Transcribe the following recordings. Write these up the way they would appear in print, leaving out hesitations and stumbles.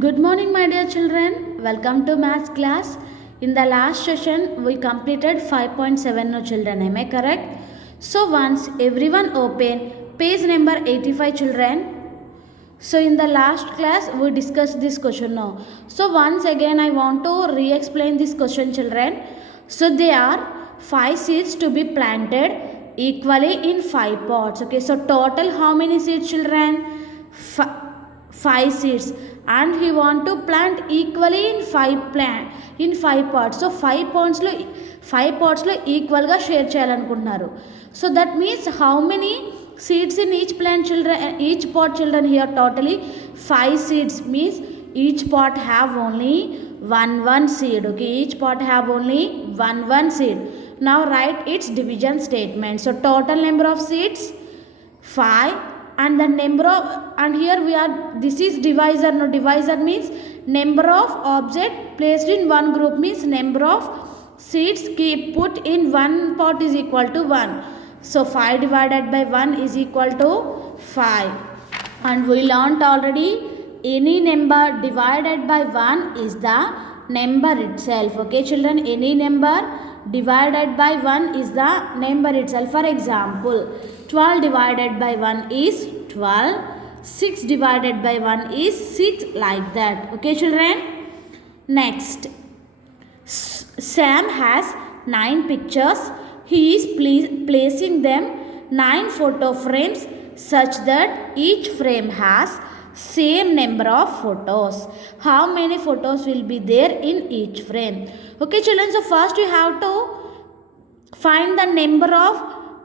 Good morning, my dear children. Welcome to maths class. In the last session, we completed 5.7 no children. Am I correct? So once everyone open page number 85 children. So in the last class, we discussed this question now. So once again, I want to re-explain this question children. So there are 5 seeds to be planted equally in 5 pots. Okay, so total how many seeds children? 5 seeds, and we want to plant equally in 5 pots. So 5 pots లో equal గా share చేయాలనుకుంటున్నారు. So that means how many seeds in each plant children, each pot children? Here totally 5 seeds, means each pot have only one seed. Okay, each pot have only one seed. Now write its division statement. So total number of seeds 5, and the number of, and here we are, this is divisor. No, divisor means number of object placed in one group, means number of seeds keep put in one pot is equal to 1. So 5 divided by 1 is equal to 5. And we learnt already, any number divided by 1 is the number itself. Okay children, any number divided by 1 is the number itself. For example, 12 divided by 1 is 12, 6 divided by 1 is 6, like that. Okay children. Next, Sam has 9 pictures. He is placing them 9 photo frames such that each frame has same number of photos. How many photos will be there in each frame? Okay children, so first you have to find the number of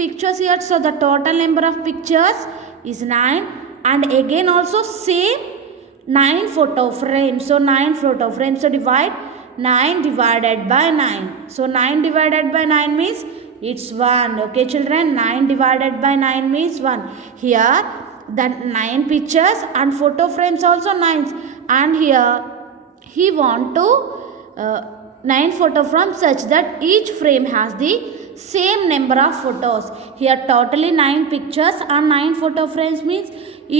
pictures here. So the total number of pictures is 9, and again also same 9 photo frames. So 9 photo frames. So divide 9 divided by 9. So 9 divided by 9 means it's 1. Okay children, 9 divided by 9 means 1. Here the 9 pictures and photo frames also 9s, and here he want to 9 photo frames such that each frame has the same number of photos. Here totally 9 pictures and 9 photo frames, means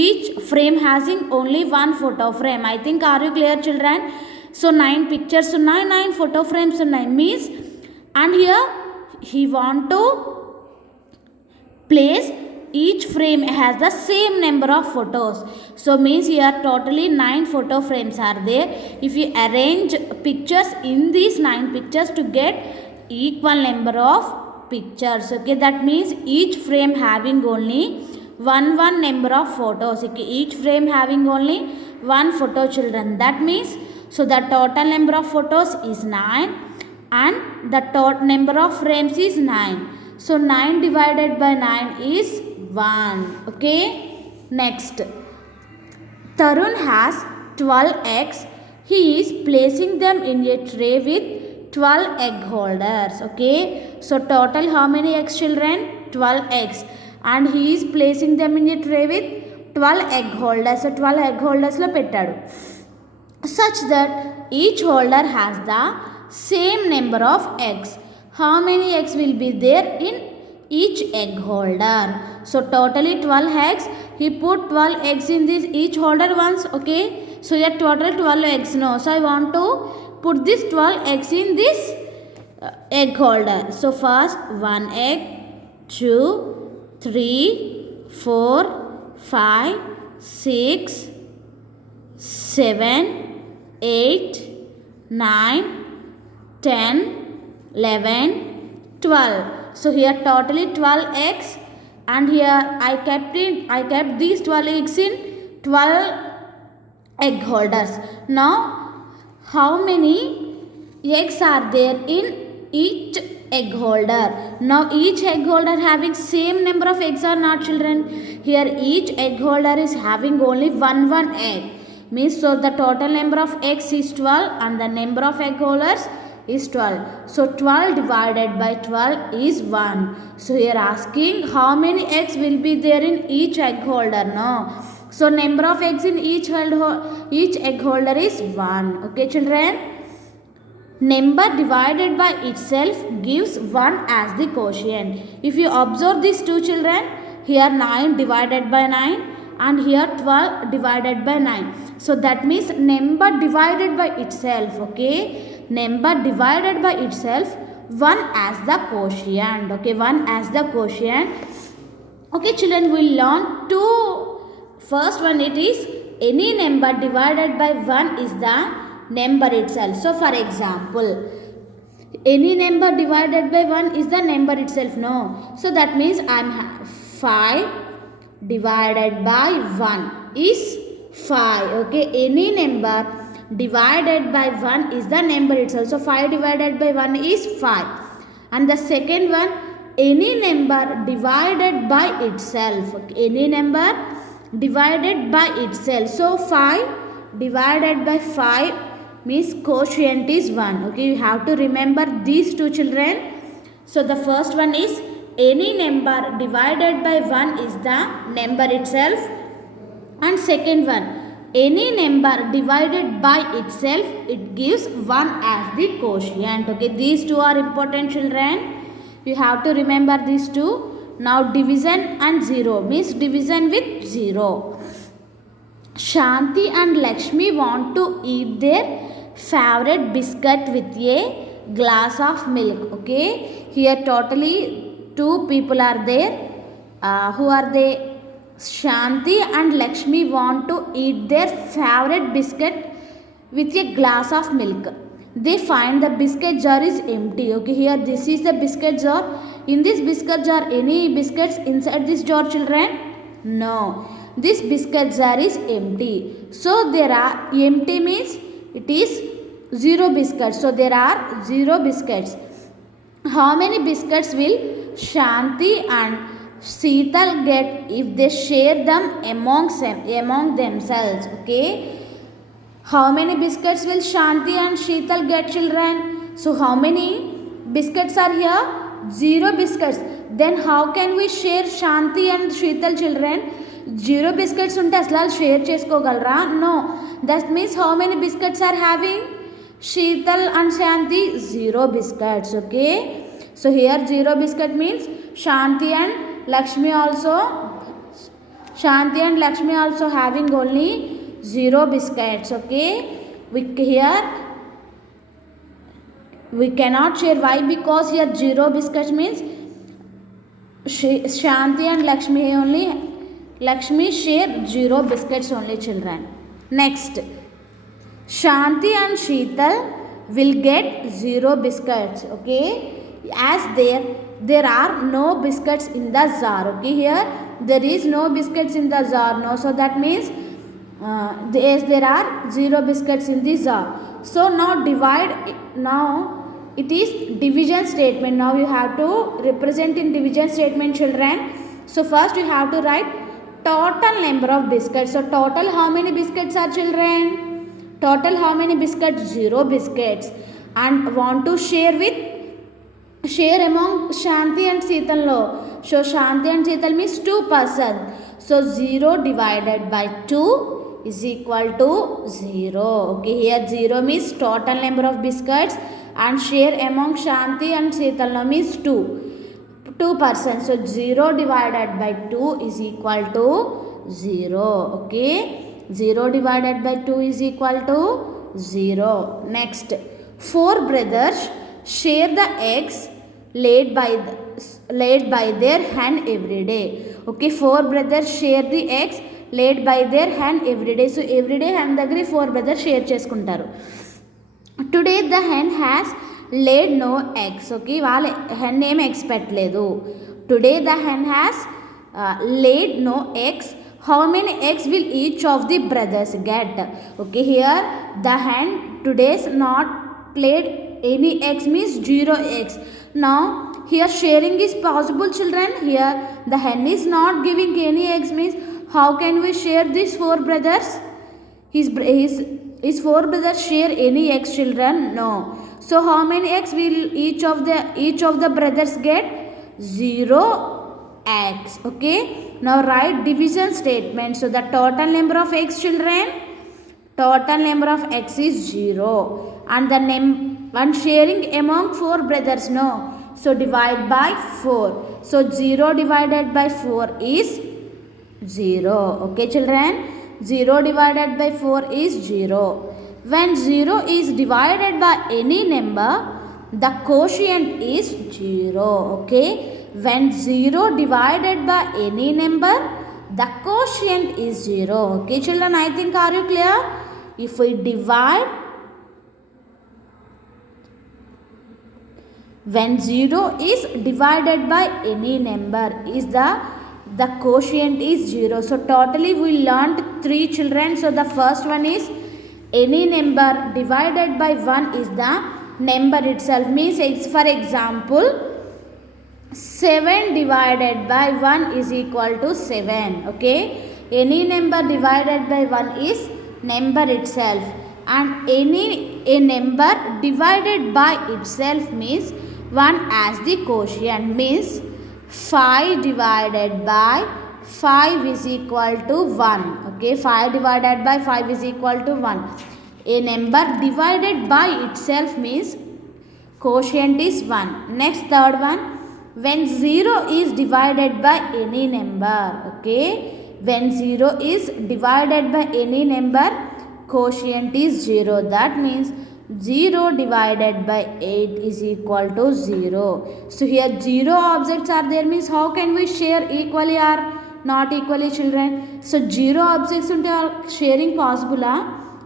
each frame having only one photo frame. I think, are you clear children? So 9 pictures unnai, 9 photo frames unnai, means, and here he want to place each frame has the same number of photos. So means here totally 9 photo frames are there. If you arrange pictures in these 9 pictures to get equal number of pictures. Okay, that means each frame having only one number of photos. Okay, each frame having only one photo children. That means, so the total number of photos is 9, and the total number of frames is 9. So 9 divided by 9 is 1. Okay, next, Tarun has 12 eggs. He is placing them in a tray with 12 egg holders. Okay, so total how many eggs children? 12 eggs, and he is placing them in a tray with 12 egg holders. So 12 egg holders lo pettadu, such that each holder has the same number of eggs. How many eggs will be there in each egg holder? So totally 12 eggs. He put 12 eggs in this each holder once. Okay, so here total 12 eggs. No, so I want to put this 12 eggs in this egg holder. So first 1 egg, 2, 3, 4, 5, 6, 7, 8, 9, 10, 11, 12. So here totally 12 eggs, and here I kept these 12 eggs in 12 egg holders. Now how many eggs are there in each egg holder? Now each egg holder having same number of eggs or not children? Here each egg holder is having only one egg, means, so the total number of eggs is 12 and the number of egg holders is 12. So 12 divided by 12 is 1. So here asking how many eggs will be there in each egg holder. No, so number of eggs in each egg holder is 1. Okay children, number divided by itself gives 1 as the quotient. If you observe these two children, here 9 divided by 9 and here 12 divided by 9. So that means number divided by itself, okay, number divided by itself, 1 as the quotient, okay, 1 as the quotient. Okay children, we will learn two. First one, it is any number divided by 1 is the number itself. So for example, any number divided by 1 is the number itself, no. So that means I am 5 divided by 1 is 5, okay. Any number divided by 1 is the number itself. So 5 divided by 1 is 5. And the second one, any number divided by itself, okay. Any number divided by itself. So 5 divided by 5 means quotient is 1, okay. You have to remember these two children. So the first one is any number divided by 1 is the number itself, and second one, any number divided by itself, it gives 1 as the quotient, okay. These two are important children. You have to remember these two. Now division and 0 means division with 0. Shanti and Lakshmi want to eat their favorite biscuit with a glass of milk, okay. Here totally two people are there. Who are they? Shanti and Lakshmi want to eat their favorite biscuit with a glass of milk. They find the biscuit jar is empty, okay. Here this is the biscuit jar. In this biscuit jar, any biscuits inside this jar children? No. This biscuit jar is empty. So there are, empty means it is 0 biscuits. So there are 0 biscuits. How many biscuits will Shanti and Sheetal get if they share them among themselves, okay. How many biscuits will Shanti and Sheetal get children? So how many biscuits are here? 0 biscuits. Then how can we share Shanti and Sheetal children? 0 biscuits unte asla share cheskogalra? No. That means how many biscuits are having Sheetal and Shanti? 0 biscuits, okay. So here 0 biscuit means Shanti and Lakshmi also having only 0 biscuits, okay. We cannot share. Why? Because here 0 biscuits means Shanti and Lakshmi share 0 biscuits only children. Next, Shanti and Sheetal will get 0 biscuits, okay. As there are no biscuits in the jar, okay. Here there is no biscuits in the jar, no. So that means there are 0 biscuits in the jar. So now it is division statement. Now you have to represent in division statement children. So first you have to write total number of biscuits. So total how many biscuits are children? Total how many biscuits? 0 biscuits. And want to share among Shanti and Sheetal. So Shanti and Sheetal means 2 persons. So 0 divided by 2 is equal to 0. Okay, here 0 means total number of biscuits and share among Shanti and Sheetal means 2 persons. So 0 divided by 2 is equal to 0. Okay, 0 divided by 2 is equal to 0. Next, 4 brothers share the eggs laid by their hand every day. Okay, 4 brothers share the eggs laid by their hand every day. So every day hand దగ్గర 4 brothers share చేసుకుంటారు. Today the hen has laid no eggs. Okay, వాళ్ళ hen ఏం eggs పెట్టలేదు. Today the hen has laid no eggs. How many eggs will each of the brothers get? Okay, here the hen today's not laid any eggs means 0 eggs. Now here sharing is possible children. Here the hen is not giving any eggs means how can we share these 4 brothers? His 4 brothers share any eggs children? No. So how many eggs will each of the brothers get? 0 eggs. Okay, now write division statement. So the total number of eggs children, total number of eggs is 0 and the one sharing among 4 brothers, no. So divide by 4. So 0 divided by 4 is 0. Okay children, 0 divided by 4 is 0. When 0 is divided by any number, the quotient is 0. Okay, when 0 divided by any number, the quotient is 0. Okay children, I think are you clear? If we divide, when 0 is divided by any number, is the quotient is 0. So totally we learned 3 children. So the first one is any number divided by 1 is the number itself. Means for example, 7 divided by 1 is equal to 7. Okay, any number divided by 1 is number itself, and a number divided by itself means 1 as the quotient. Means 5 divided by 5 is equal to 1. Okay, 5 divided by 5 is equal to 1. A number divided by itself means quotient is 1. Next, third one, when 0 is divided by any number. Okay, when 0 is divided by any number, quotient is 0. That means 0 divided by 8 is equal to 0. So here 0 objects are there, means how can we share equally or not equally children? So 0 objects are sharing possible?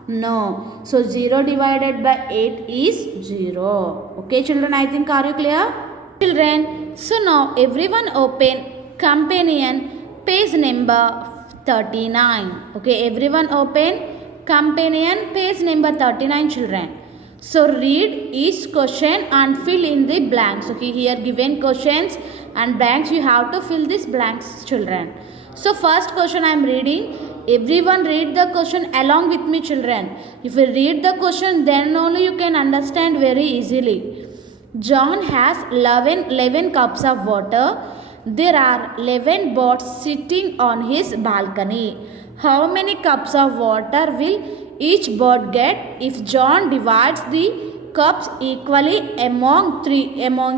No. So 0 divided by 8 is 0. Okay children, I think are you clear? Children, so now everyone open companion page number 39. Okay, everyone open companion page number 39 children. So read each question and fill in the blanks. Okay, here given questions and blanks, you have to fill these blanks children. So first question I am reading. Everyone read the question along with me children. If you read the question, then only you can understand very easily. John has 11 cups of water. There are 11 boats sitting on his balcony. How many cups of water will each boat get if John divides the cups equally among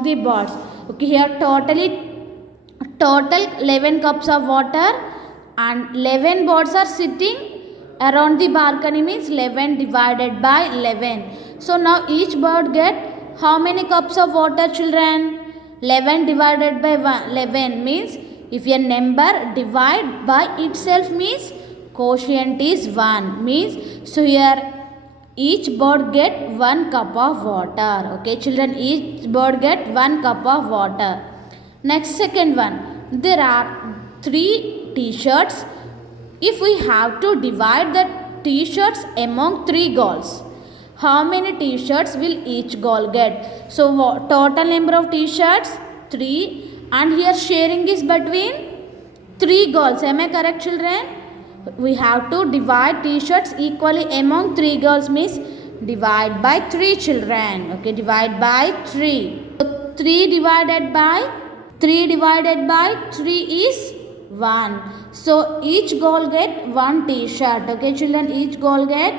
the boats? Okay, here total 11 cups of water and 11 boats are sitting around the balcony, means 11 divided by 11. So now each boat get how many cups of water children? 11 divided by 11 means if a number divide by itself means quotient is 1. Means so here each bird get 1 cup of water. Okay children, each bird get 1 cup of water. Next, second one, there are 3 t-shirts. If we have to divide the t-shirts among 3 girls, how many t-shirts will each girl get? So total number of t-shirts 3, and here sharing is between 3 girls. Am I correct children? We have to divide t-shirts equally among 3 girls, means divide by 3 children. Okay, divide by 3. So 3 divided by 3 is 1. So each girl get 1 t-shirt. Okay children, each girl get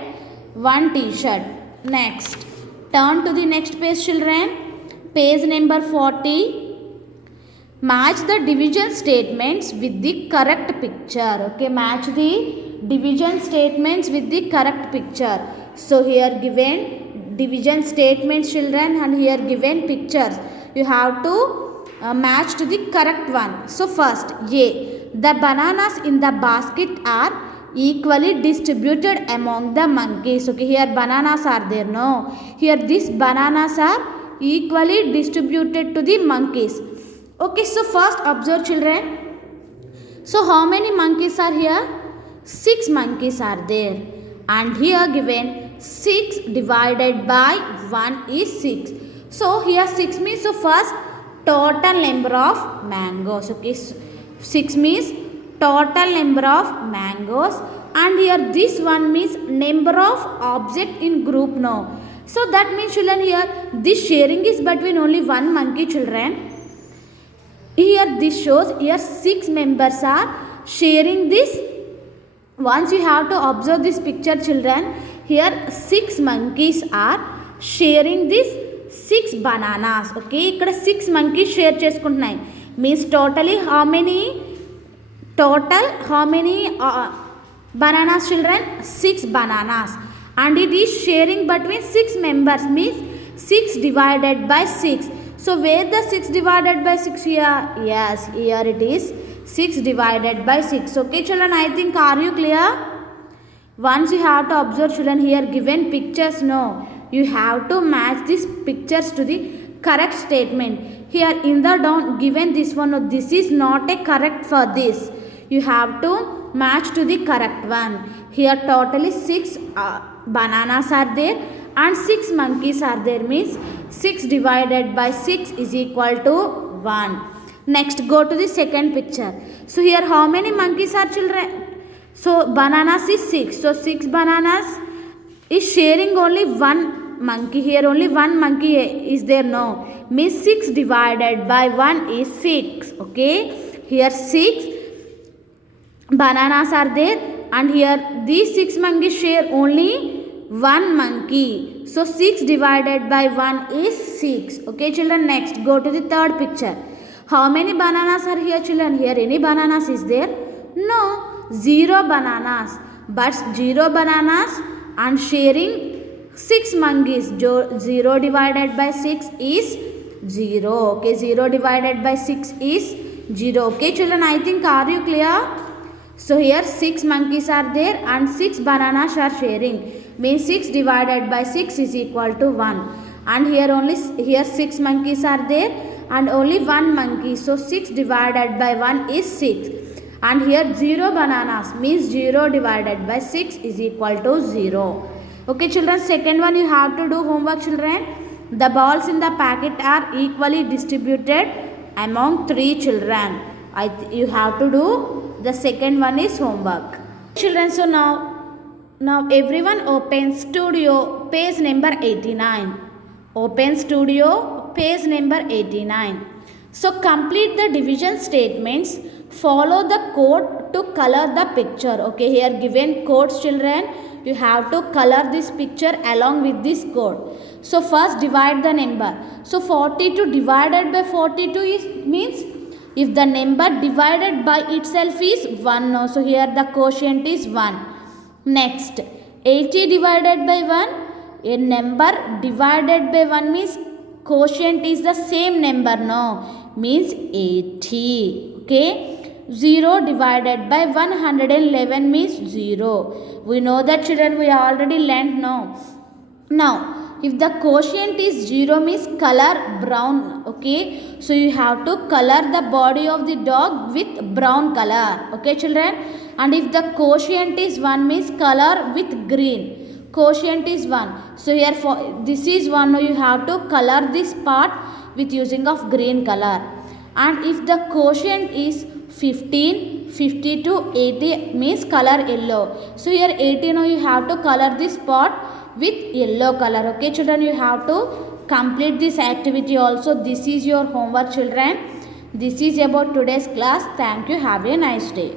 1 t-shirt. Next, turn to the next page children. Page number 40. Match the division statements with the correct picture. Okay, match the division statements with the correct picture. So here given division statements children, and here given pictures. You have to match to the correct one. So first, A. The bananas in the basket are equally distributed among the monkeys. Okay, here bananas are there. No, here these bananas are equally distributed to the monkeys. Okay, so first observe children. So how many monkeys are here? 6 monkeys are there. And here given 6 divided by 1 is 6. So here 6 means, so first total number of mangoes. Okay, 6 means total number of mangoes. And here this one means number of object in group. No. So that means children here this sharing is between only one monkey children. Here this shows here 6 members are sharing this. Once you have to observe this picture children, here 6 monkeys are sharing this 6 bananas. Okay, ఇక్కడ 6 monkeys share చేసుకుంటున్నాయి. Means totally how many Total how many bananas children? 6 bananas, and it is sharing between 6 members, means 6 divided by 6. So where the 6 divided by 6 here? Yes, here it is 6 divided by 6. Okay children, I think are you clear? Once you have to observe children, here given pictures, no, you have to match these pictures to the correct statement. Here in the down given this one, no, this is not a correct for this. You have to match to the correct one. Here totally 6 bananas are there and 6 monkeys are there, means 6 divided by 6 is equal to 1. Next go to the second picture. So here how many monkeys are children? So bananas is 6. So 6 bananas is sharing only one monkey. Here only one monkey is there, no, means 6 divided by 1 is 6. Okay, here 6 bananas are there, and here these 6 monkeys share only one monkey. So 6 divided by 1 is 6. Okay children, next go to the third picture. How many bananas are here children? Here any bananas is there? No, 0 bananas, but 0 bananas and sharing 6 monkeys. 0 divided by 6 is 0. Okay, 0 divided by 6 is 0. Okay children, I think are you clear? So here 6 monkeys are there and 6 bananas are sharing, means 6 divided by 6 is equal to 1. And here 6 monkeys are there and only one monkey. So 6 divided by 1 is 6. And here 0 bananas, means 0 divided by 6 is equal to 0. Okay children, second one you have to do homework children. The balls in the packet are equally distributed among 3 children. You have to do the second one is homework. Children, so now everyone open studio page number 89. Open studio page number 89. So complete the division statements. Follow the code to color the picture. Okay, here given codes children. You have to color this picture along with this code. So first divide the number. So 42 divided by 42 means if the number divided by itself is 1. No, so here the quotient is 1. Next 80 divided by 1. A number divided by 1 means quotient is the same number. No, means 80. Okay. 0 divided by 111 means 0. We know that children, we already learned now. Now, if the quotient is 0 means color brown. Okay, so you have to color the body of the dog with brown color. Okay children, and if the quotient is 1 means color with green. Quotient is 1. So here for this is 1, you have to color this part with using of green color. And if the quotient is 15, 50 to 80 means color yellow. So here 80, now you have to color this part with yellow color. Okay children, you have to complete this activity also. This is your homework children. This is about today's class. Thank you. Have a nice day.